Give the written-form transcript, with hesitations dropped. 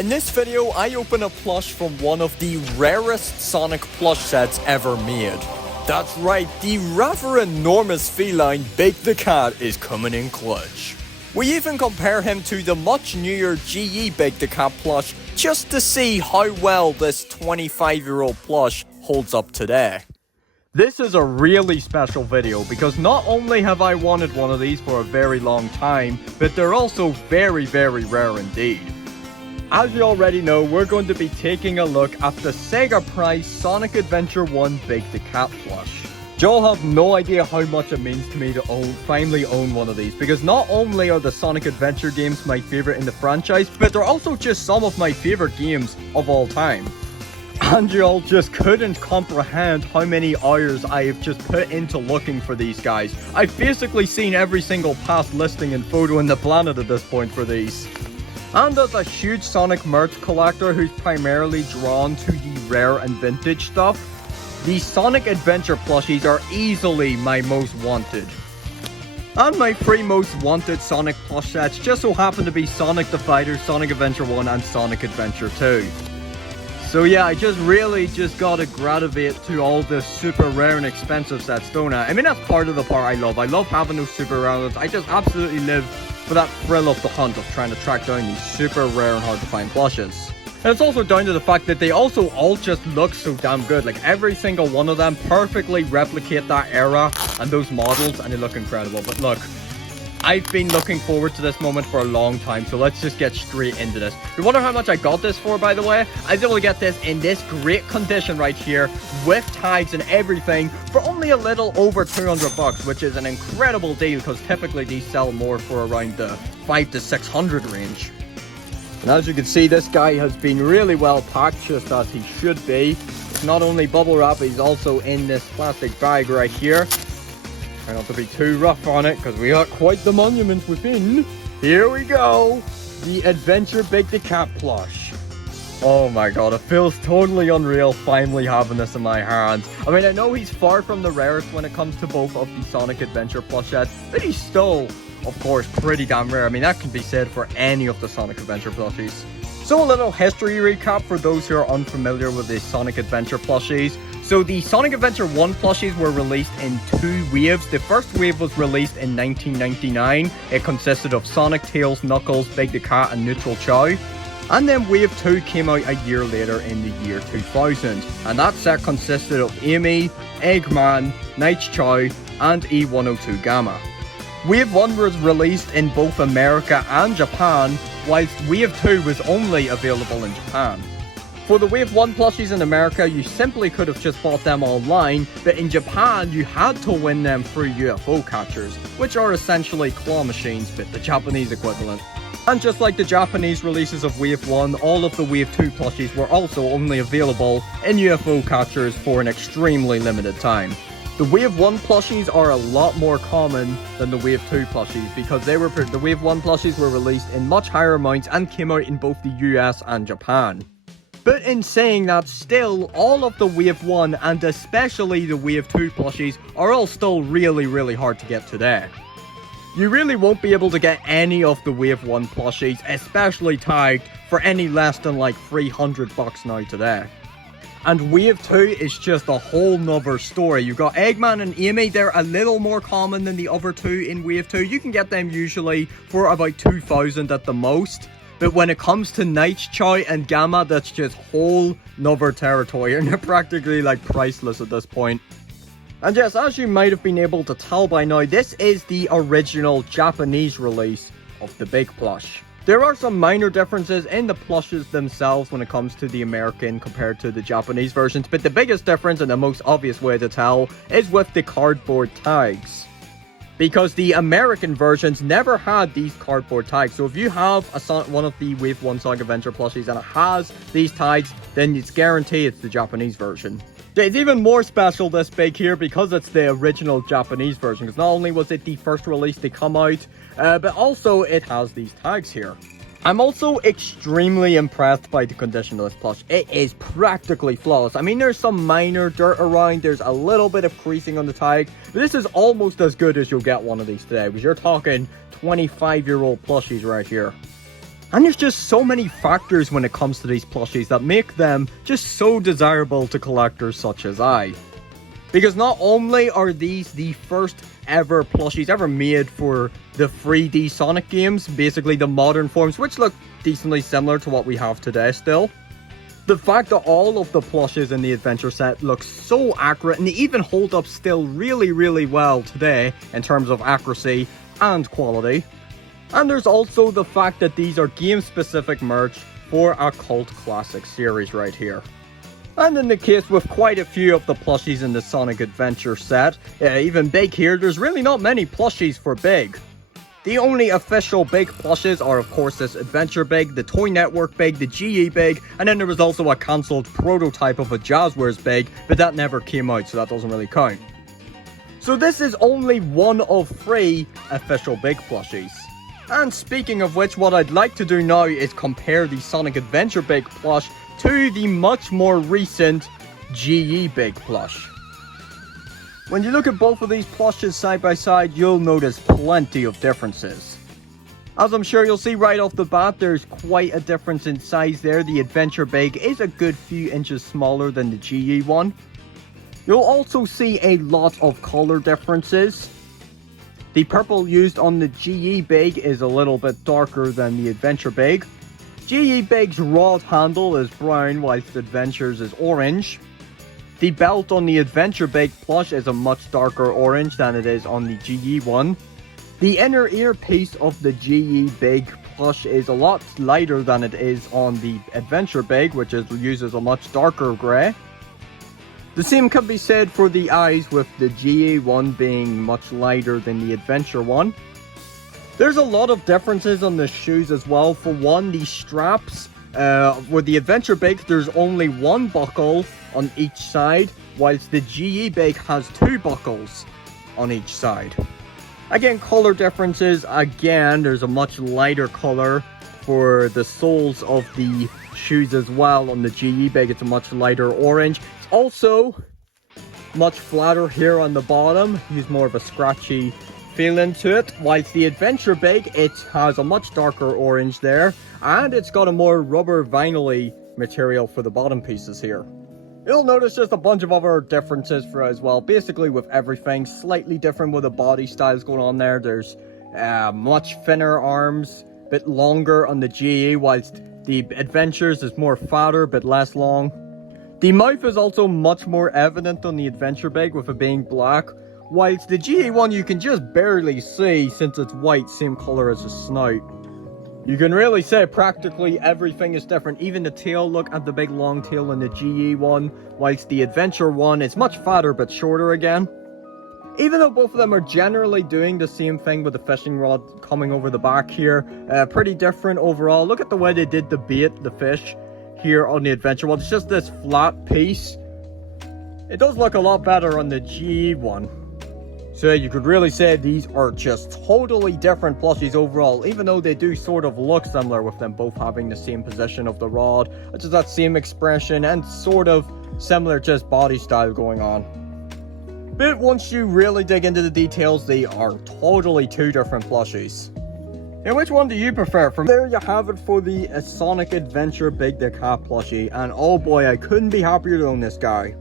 In this video, I open a plush from one of the rarest Sonic plush sets ever made. That's right, the rather enormous feline Big the Cat is coming in clutch. We even compare him to the much newer GE Big the Cat plush just to see how well this 25-year-old plush holds up today. This is a really special video because not only have I wanted one of these for a very long time, but they're also very rare indeed. As you already know, we're going to be taking a look at the SEGA prize Sonic Adventure 1 Big the Cat plush. You'll have no idea how much it means to me to finally own one of these, because not only are the Sonic Adventure games my favorite in the franchise, but they're also just some of my favorite games of all time. And y'all just couldn't comprehend how many hours I have just put into looking for these guys. I've basically seen every single past listing and photo on the planet at this point for these. And as a huge Sonic merch collector who's primarily drawn to the rare and vintage stuff, the Sonic Adventure plushies are easily my most wanted. And my three most wanted Sonic plush sets just so happen to be Sonic the Fighter, Sonic Adventure 1 and Sonic Adventure 2. So yeah, I really gotta gravitate to all the super rare and expensive sets, don't I? I mean, that's part of the part I love. I love having those super rare ones. I just absolutely live for that thrill of the hunt of trying to track down these super rare and hard to find plushes. And it's also down to the fact that they also all just look so damn good. Like, every single one of them perfectly replicate that era and those models, and they look incredible. But look, I've been looking forward to this moment for a long time, so let's just get straight into this. You wonder how much I got this for, by the way? I was able to get this in this great condition right here, with tags and everything, for only a little over 200 bucks, which is an incredible deal, because typically these sell more for around the 500 to 600 range. And as you can see, this guy has been really well packed, just as he should be. It's not only bubble wrap, he's also in this plastic bag right here. Try not to be too rough on it, because we got quite the monument within. Here we go! The Adventure Big the Cat plush. Oh my god, it feels totally unreal finally having this in my hands. I mean, I know he's far from the rarest when it comes to both of the Sonic Adventure plush sets, but he's still, of course, pretty damn rare. I mean, that can be said for any of the Sonic Adventure plushies. So a little history recap for those who are unfamiliar with the Sonic Adventure plushies. So the Sonic Adventure 1 plushies were released in 2 waves. The first wave was released in 1999. It consisted of Sonic, Tails, Knuckles, Big the Cat and Neutral Chao. And then wave 2 came out a year later in the year 2000. And that set consisted of Amy, Eggman, Night's Chao and E102 Gamma. Wave 1 was released in both America and Japan, whilst Wave 2 was only available in Japan. For the Wave 1 plushies in America, you simply could have just bought them online, but in Japan, you had to win them through UFO Catchers, which are essentially claw machines, but the Japanese equivalent. And just like the Japanese releases of Wave 1, all of the Wave 2 plushies were also only available in UFO Catchers for an extremely limited time. The Wave 1 plushies are a lot more common than the Wave 2 plushies, because the Wave 1 plushies were released in much higher amounts and came out in both the US and Japan. But in saying that, still, all of the Wave 1 and especially the Wave 2 plushies are all still really hard to get today. You really won't be able to get any of the Wave 1 plushies, especially tagged, for any less than like 300 bucks now today. And Wave 2 is just a whole nother story. You've got Eggman and Amy, they're a little more common than the other two in Wave 2. You can get them usually for about 2,000 at the most. But when it comes to Night's Chao and Gamma, that's just whole nother territory, and they're practically like priceless at this point. And yes, as you might have been able to tell by now, this is the original Japanese release of the Big plush. There are some minor differences in the plushes themselves when it comes to the American compared to the Japanese versions, but the biggest difference and the most obvious way to tell is with the cardboard tags. Because the American versions never had these cardboard tags. So if you have one of the Wave 1 Sonic Adventure plushies and it has these tags, then it's guaranteed it's the Japanese version. It's even more special this big here because it's the original Japanese version. Because not only was it the first release to come out, but also it has these tags here. I'm also extremely impressed by the condition of this plush. It is practically flawless. I mean, there's some minor dirt around, there's a little bit of creasing on the tag, but this is almost as good as you'll get one of these today, because you're talking 25-year-old plushies right here. And there's just so many factors when it comes to these plushies that make them just so desirable to collectors such as I. Because not only are these the first ever plushies ever made for the 3D Sonic games, basically the modern forms, which look decently similar to what we have today still. The fact that all of the plushes in the adventure set look so accurate and they even hold up still really well today in terms of accuracy and quality. And there's also the fact that these are game-specific merch for a cult classic series right here. And in the case with quite a few of the plushies in the Sonic Adventure set, even big here, there's really not many plushies for big. The only official big plushes are of course this Adventure Big, the Toy Network Big, the GE Big, and then there was also a cancelled prototype of a Jazzwares Big, but that never came out, so that doesn't really count. So this is only one of 3 official big plushies. And speaking of which, what I'd like to do now is compare the Sonic Adventure Big plush to the much more recent GE Big plush. When you look at both of these plushes side by side, you'll notice plenty of differences. As I'm sure you'll see right off the bat, there's quite a difference in size there. The Adventure Big is a good few inches smaller than the GE one. You'll also see a lot of color differences. The purple used on the GE Big is a little bit darker than the Adventure Big. GE Big's rod handle is brown, whilst Adventure's is orange. The belt on the Adventure Big plush is a much darker orange than it is on the GE one. The inner earpiece of the GE Big plush is a lot lighter than it is on the Adventure Big, which uses a much darker grey. The same can be said for the eyes, with the GE one being much lighter than the Adventure one. There's a lot of differences on the shoes as well. For one, the straps. With the Adventure Big, there's only 1 buckle on each side, whilst the GE Big has 2 buckles on each side. Again, color differences. Again, there's a much lighter color for the soles of the shoes as well. On the GE Big, it's a much lighter orange. Also, much flatter here on the bottom, use more of a scratchy feeling to it, whilst the Adventure Big, it has a much darker orange there, and it's got a more rubber vinyl-y material for the bottom pieces here. You'll notice just a bunch of other differences for as well, basically with everything, slightly different with the body styles going on there. There's much thinner arms, bit longer on the GE, whilst the Adventures is more fatter, but less long. The mouth is also much more evident on the Adventure Big, with it being black, whilst the GE one you can just barely see since it's white, same color as the snout. You can really say practically everything is different, even the tail. Look at the big long tail on the GE one, whilst the Adventure one is much fatter but shorter again. Even though both of them are generally doing the same thing with the fishing rod coming over the back here, pretty different overall. Look at the way they did the bait, the fish, here on the Adventure one. It's just this flat piece. It does look a lot better on the GE one. So you could really say these are just totally different plushies overall, even though they do sort of look similar, with them both having the same position of the rod, which is that same expression and sort of similar just body style going on. But once you really dig into the details, they are totally 2 different plushies. And which one do you prefer? From there you have it for the Sonic Adventure Big the Cat plushie, and oh boy, I couldn't be happier to own this guy.